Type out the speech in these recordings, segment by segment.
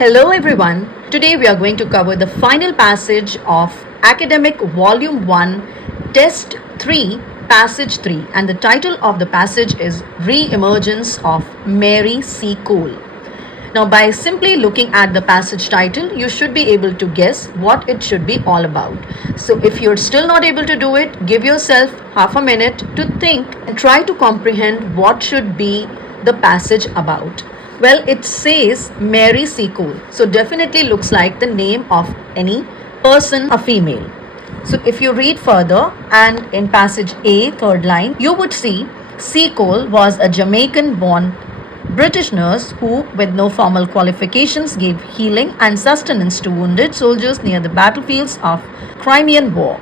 Hello everyone. Today we are going to cover the final passage of Academic Volume 1, Test 3, Passage 3, and the title of the passage is Re-emergence of Mary Seacole. Now, by simply looking at the passage title, you should be able to guess what it should be all about. So, if you're still not able to do it, give yourself half a minute to think and try to comprehend what should be the passage about. Well, it says Mary Seacole, so definitely looks like the name of any person, a female. So if you read further and in passage A, third line, you would see Seacole was a Jamaican born British nurse who, with no formal qualifications, gave healing and sustenance to wounded soldiers near the battlefields of Crimean War.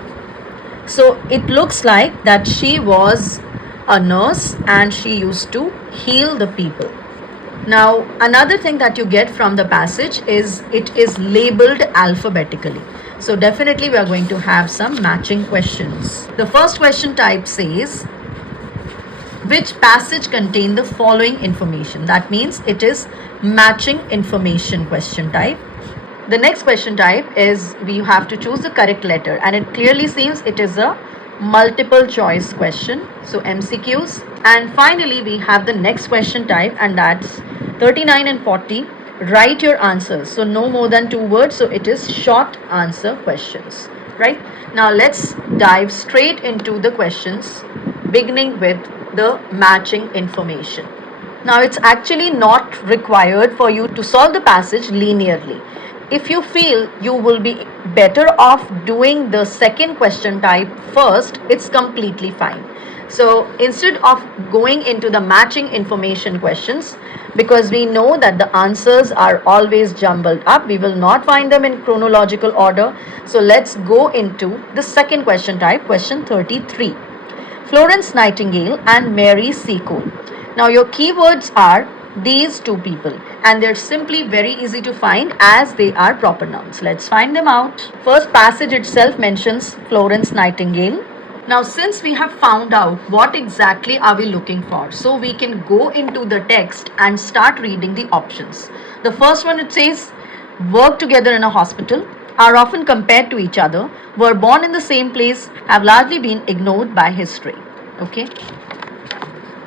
So it looks like that she was a nurse and she used to heal the people. Now, another thing that you get from the passage is it is labeled alphabetically. So definitely we are going to have some matching questions. The first question type says, which passage contain the following information? That means it is matching information question type. The next question type is we have to choose the correct letter, and it clearly seems it is a multiple choice question, so MCQs. And finally we have the next question type, and that's 39 and 40. Write your answers, so no more than 2 words, so it is short answer questions. Right now let's dive straight into the questions, beginning with the matching information. Now it's actually not required for you to solve the passage linearly. If you feel you will be better off doing the second question type first, it's completely fine. So instead of going into the matching information questions, because we know that the answers are always jumbled up, we will not find them in chronological order. So let's go into the second question type, question 33. Florence Nightingale and Mary Seacole. Now your keywords are these two people, and they're simply very easy to find as they are proper nouns. Let's find them out. First passage itself mentions Florence Nightingale. Now since we have found out what exactly are we looking for, so we can go into the text and start reading the options. The first one, it says work together in a hospital, are often compared to each other, were born in the same place, have largely been ignored by history. Okay,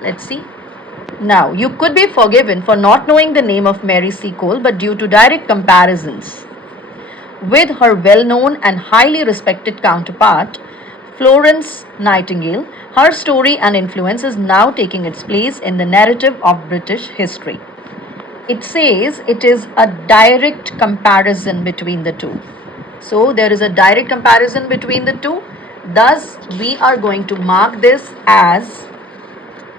let's see. Now, you could be forgiven for not knowing the name of Mary Seacole, but due to direct comparisons with her well-known and highly respected counterpart, Florence Nightingale, her story and influence is now taking its place in the narrative of British history. It says it is a direct comparison between the two. So there is a direct comparison between the two. Thus, we are going to mark this as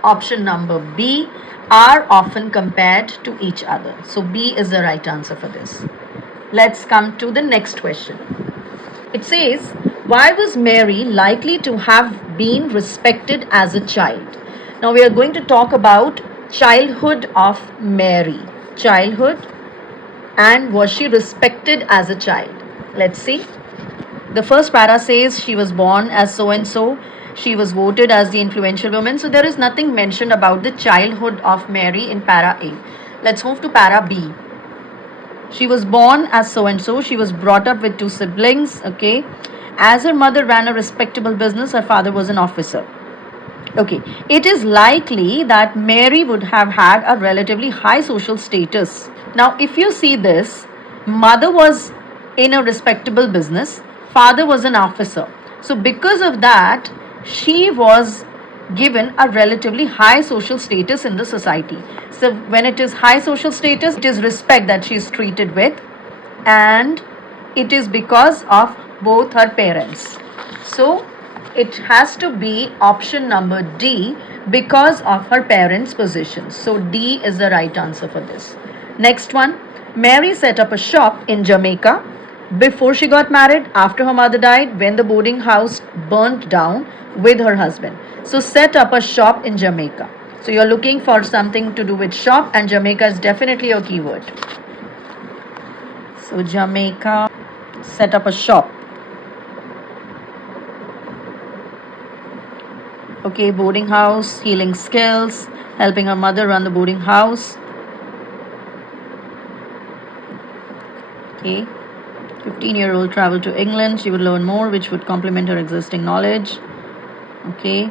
option number B, are often compared to each other. So B is the right answer for this. Let's come to the next question. It says, why was Mary likely to have been respected as a child? Now we are going to talk about childhood of Mary. Childhood, and was she respected as a child? Let's see. The first para says she was born as so and so. She was voted as the influential woman. So there is nothing mentioned about the childhood of Mary in para A. Let's move to para B. She was born as so and so. She was brought up with 2 siblings. Okay. As her mother ran a respectable business, her father was an officer. Okay. It is likely that Mary would have had a relatively high social status. Now, if you see this, mother was in a respectable business, father was an officer. So because of that, she was given a relatively high social status in the society. So when it is high social status, it is respect that she is treated with, and it is because of both her parents. So it has to be option number D, because of her parents' positions. So D is the right answer for this. Next one, Mary set up a shop in Jamaica before she got married, after her mother died, when the boarding house burnt down with her husband. So set up a shop in Jamaica. So you're looking for something to do with shop, and Jamaica is definitely a keyword. So Jamaica, set up a shop. Okay, boarding house, healing skills, helping her mother run the boarding house. Okay. 15-year-old traveled to England. She would learn more, which would complement her existing knowledge. Okay.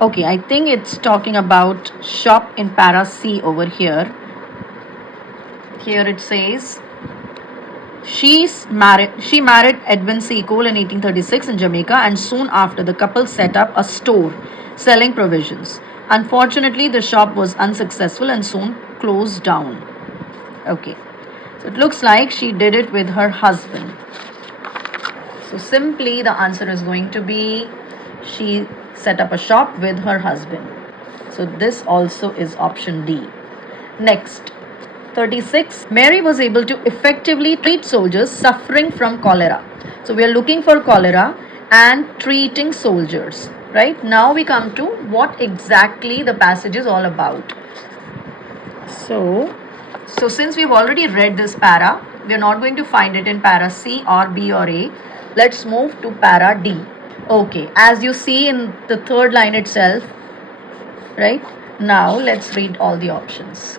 Okay, I think it's talking about shop in para C over here. Here it says she married Edwin Seacole in 1836 in Jamaica, and soon after the couple set up a store selling provisions. Unfortunately, the shop was unsuccessful and soon closed down. Okay, so it looks like she did it with her husband. So simply the answer is going to be she set up a shop with her husband. So this also is option D. Next, 36. Mary was able to effectively treat soldiers suffering from cholera. So we are looking for cholera and treating soldiers. Right? Now we come to what exactly the passage is all about. So since we've already read this para, we are not going to find it in para C or B or A. Let's move to para D. Okay, as you see in the third line itself, right? Now let's read all the options.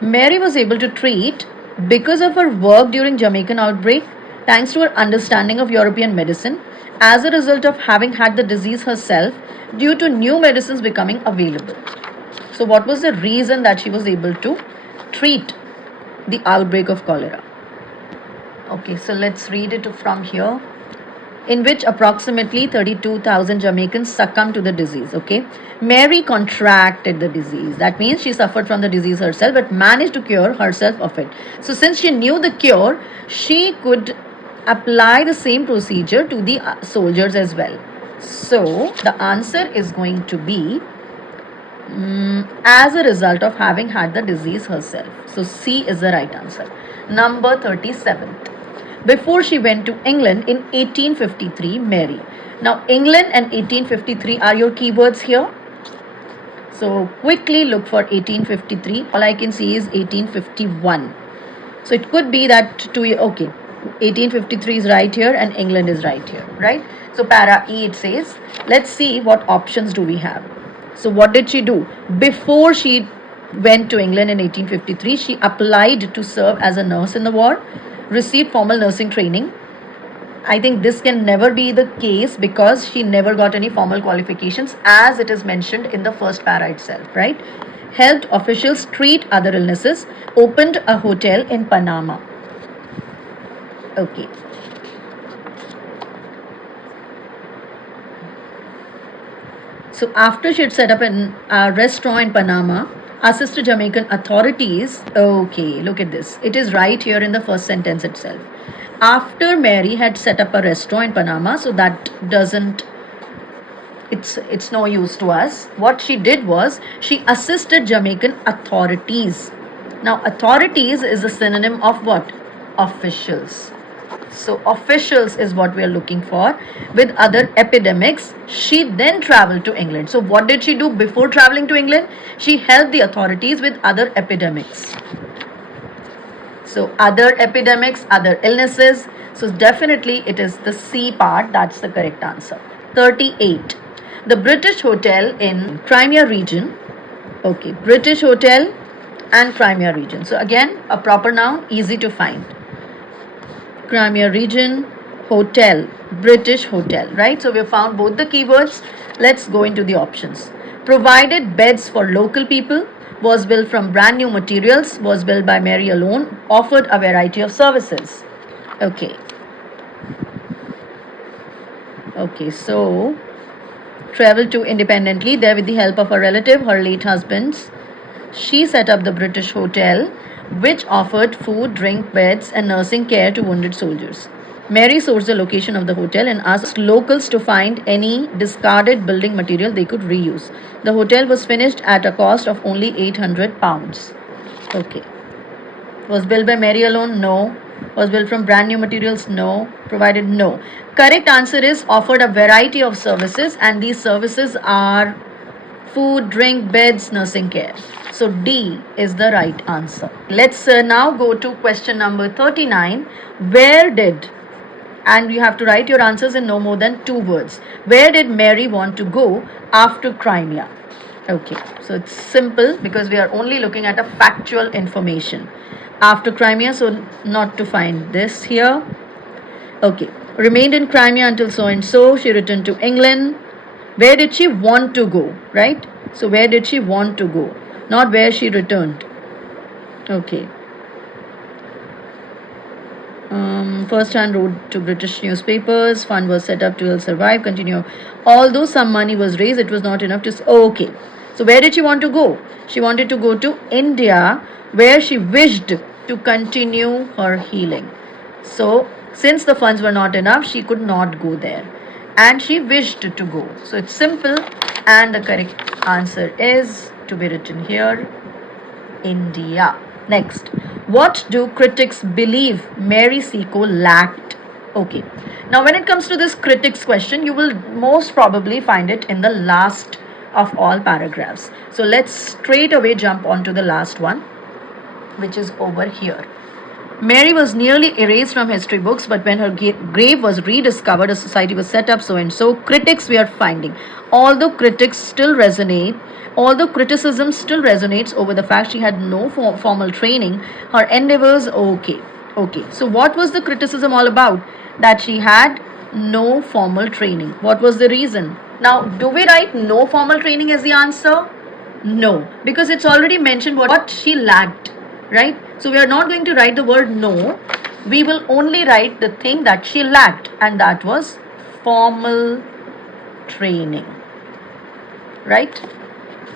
Mary was able to treat because of her work during Jamaican outbreak, thanks to her understanding of European medicine, as a result of having had the disease herself due to new medicines becoming available. So what was the reason that she was able to treat the outbreak of cholera? Okay, so let's read it from here. In which approximately 32,000 Jamaicans succumbed to the disease. Okay, Mary contracted the disease. That means she suffered from the disease herself, but managed to cure herself of it. So since she knew the cure, she could apply the same procedure to the soldiers as well. So the answer is going to be as a result of having had the disease herself. So C is the right answer. Number 37th. Before she went to England in 1853, Mary. Now, England and 1853 are your keywords here. So, quickly look for 1853. All I can see is 1851. So, it could be that okay, 1853 is right here and England is right here, right? So, para E it says, let's see what options do we have. So, what did she do? Before she went to England in 1853, she applied to serve as a nurse in the war, received formal nursing training. I think this can never be the case because she never got any formal qualifications, as it is mentioned in the first para itself, right? Helped officials treat other illnesses, opened a hotel in Panama. Okay. So after she had set up a restaurant in Panama, assisted Jamaican authorities. Okay, look at this. It is right here in the first sentence itself. After Mary had set up a restaurant in Panama, so that doesn't, it's no use to us. What she did was she assisted Jamaican authorities. Now, authorities is a synonym of what? Officials. So officials is what we are looking for. With other epidemics, she then traveled to England. So what did she do before traveling to England? She helped the authorities with other epidemics. So other epidemics, other illnesses. So definitely it is the C part. That's the correct answer. 38. The British Hotel in Crimea region. Okay, British Hotel and Crimea region. So again, a proper noun, easy to find. Crimea region, hotel, British hotel, right? So we have found both the keywords. Let's go into the options. Provided beds for local people, was built from brand new materials, was built by Mary alone, offered a variety of services. Okay. Okay, so traveled to independently, there with the help of a relative, her late husband's. She set up the British Hotel, which offered food, drink, beds, and nursing care to wounded soldiers. Mary sourced the location of the hotel and asked locals to find any discarded building material they could reuse. The hotel was finished at a cost of only £800. Okay. Was built by Mary alone? No. Was built from brand new materials? No. Provided? No. Correct answer is offered a variety of services, and these services are food, drink, beds, nursing care. So D is the right answer. Let's now go to question number 39. Where did, and you have to write your answers in no more than 2 words. Where did Mary want to go after Crimea? Okay, so it's simple because we are only looking at a factual information. After Crimea, so not to find this here. Okay, remained in Crimea until so and so. She returned to England. Where did she want to go, right? So where did she want to go, not where she returned. Okay. First hand wrote to British newspapers. Fund was set up to help survive. Continue. Although some money was raised, it was not enough to. Okay. So where did she want to go? She wanted to go to India, where she wished to continue her healing. So since the funds were not enough, she could not go there, and she wished to go. So it's simple, and the correct answer is to be written here, India. Next, what do critics believe Mary Seacole lacked? Okay, now when it comes to this critics question, you will most probably find it in the last of all paragraphs. So let's straight away jump on to the last one, which is over here. Mary was nearly erased from history books, but when her grave was rediscovered, a society was set up, so and so. Critics we are finding. Although criticism still resonates over the fact she had no formal training, her endeavors, okay. So what was the criticism all about? That she had no formal training. What was the reason? Now, do we write no formal training as the answer? No, because it's already mentioned what she lacked, right? So we are not going to write the word no. We will only write the thing that she lacked, and that was formal training, right?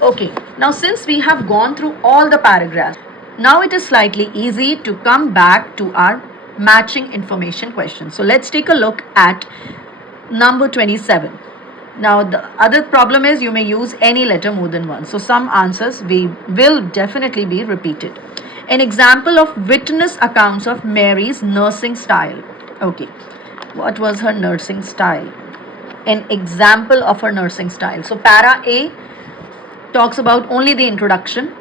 Okay, now since we have gone through all the paragraphs, now it is slightly easy to come back to our matching information question. So let's take a look at number 27. Now the other problem is you may use any letter more than once. So some answers will definitely be repeated. An example of witness accounts of Mary's nursing style. Okay, what was her nursing style? An example of her nursing style. So para A talks about only the introduction.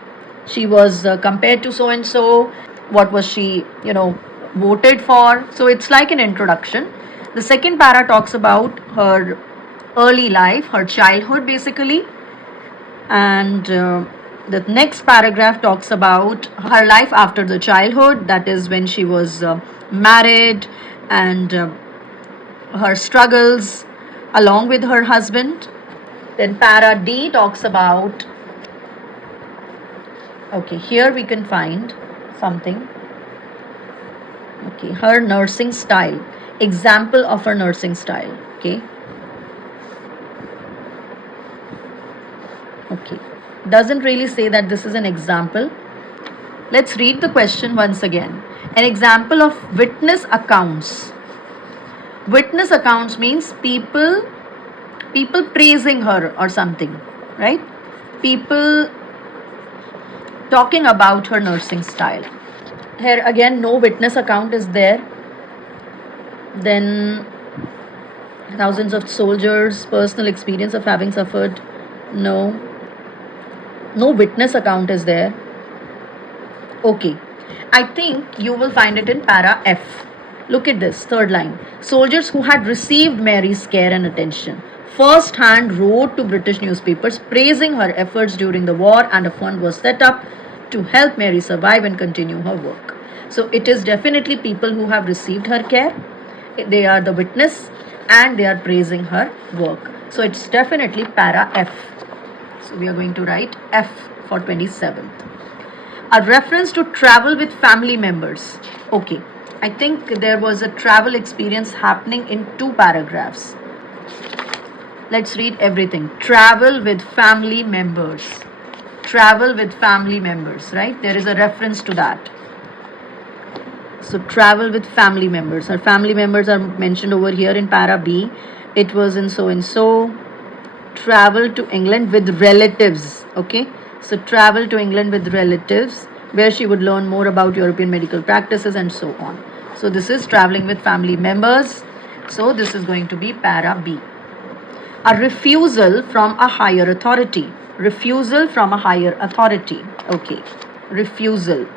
She was compared to so and so. What was she, voted for? So it's like an introduction. The second para talks about her early life, her childhood basically, and the next paragraph talks about her life after the childhood, that is when she was married, and her struggles along with her husband. Then para D talks about, okay, here we can find something. Okay, her nursing style, example of her nursing style. Okay. Okay, doesn't really say that this is an example. Let's read the question once again. An example of witness accounts. Witness accounts means people praising her or something, right? People talking about her nursing style. Here again, no witness account is there. Then thousands of soldiers, personal experience of having suffered. No witness account is there. Okay, I think you will find it in para F. Look at this, third line. Soldiers who had received Mary's care and attention first hand wrote to British newspapers praising her efforts during the war, and a fund was set up to help Mary survive and continue her work. So it is definitely people who have received her care. They are the witness and they are praising her work. So it's definitely para F. So we are going to write F for 27th. A reference to travel with family members. Okay, I think there was a travel experience happening in 2 paragraphs. Let's read everything. Travel with family members. Travel with family members, right? There is a reference to that. So travel with family members. Her family members are mentioned over here in para B. It was in so and so. Travel to England with relatives. Okay, so travel to England with relatives, where she would learn more about European medical practices and so on. So this is traveling with family members. So this is going to be para B. A refusal from a higher authority. Refusal from a higher authority. Okay, refusal.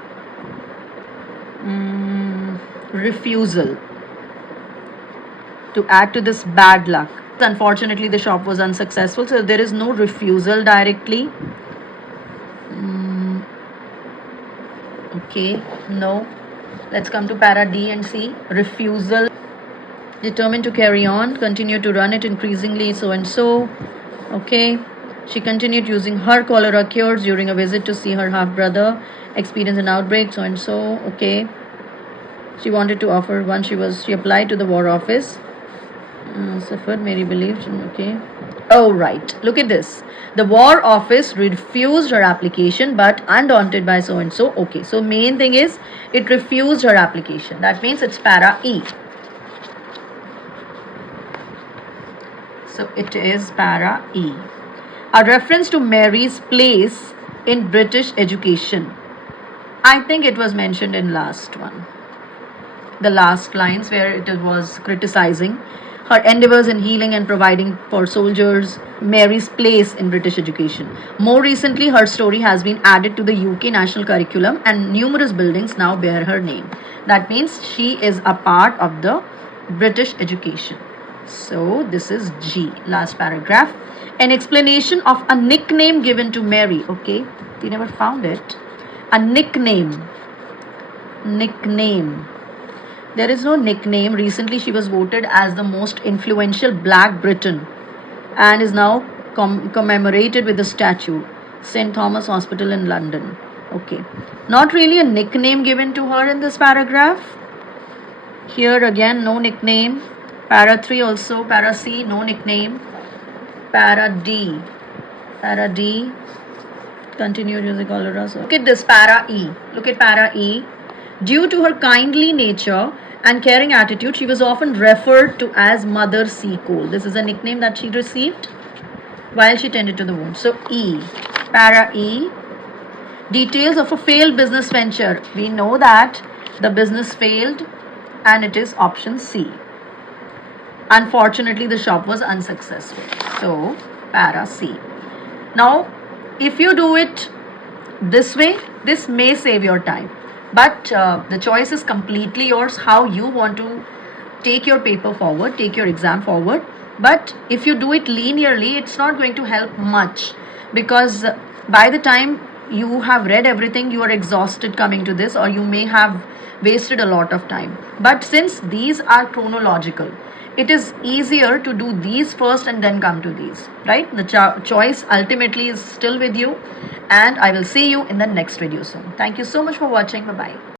Refusal. To add to this, bad luck. Unfortunately, the shop was unsuccessful, so there is no refusal directly. Okay, no. Let's come to para D and C. Refusal. Determined to carry on, continue to run it increasingly, so and so. Okay. She continued using her cholera cures during a visit to see her half brother, experienced an outbreak, so and so. Okay. She wanted to offer one. She applied to the War Office. Suffered, Mary believed. Okay. Oh, right. Look at this. The War Office refused her application, but undaunted by so and so. Okay. So main thing is it refused her application. That means it's para E. So it is para E. A reference to Mary's place in British education. I think it was mentioned in last one. The last lines where it was criticizing her endeavors in healing and providing for soldiers, Mary's place in British education. More recently, her story has been added to the UK national curriculum and numerous buildings now bear her name. That means she is a part of the British education. So this is G, last paragraph. An explanation of a nickname given to Mary. Okay, we never found it. A nickname. Nickname. There is no nickname. Recently, she was voted as the most influential Black Briton and is now commemorated with a statue, St. Thomas Hospital in London. Okay. Not really a nickname given to her in this paragraph. Here again, no nickname. Para 3 also. Para C, no nickname. Para D. Para D. Continued using cholera. So look at this, para E. Look at para E. Due to her kindly nature and caring attitude, she was often referred to as Mother Seacole. This is a nickname that she received while she tended to the wound. So E, para E. Details of a failed business venture. We know that the business failed and it is option C. Unfortunately, the shop was unsuccessful. So para C. Now, if you do it this way, this may save your time. But the choice is completely yours, how you want to take your paper forward, take your exam forward. But if you do it linearly, it's not going to help much, because by the time you have read everything, you are exhausted coming to this, or you may have wasted a lot of time. But since these are chronological, it is easier to do these first and then come to these, right? The choice ultimately is still with you, and I will see you in the next video soon. Thank you so much for watching. Bye-bye.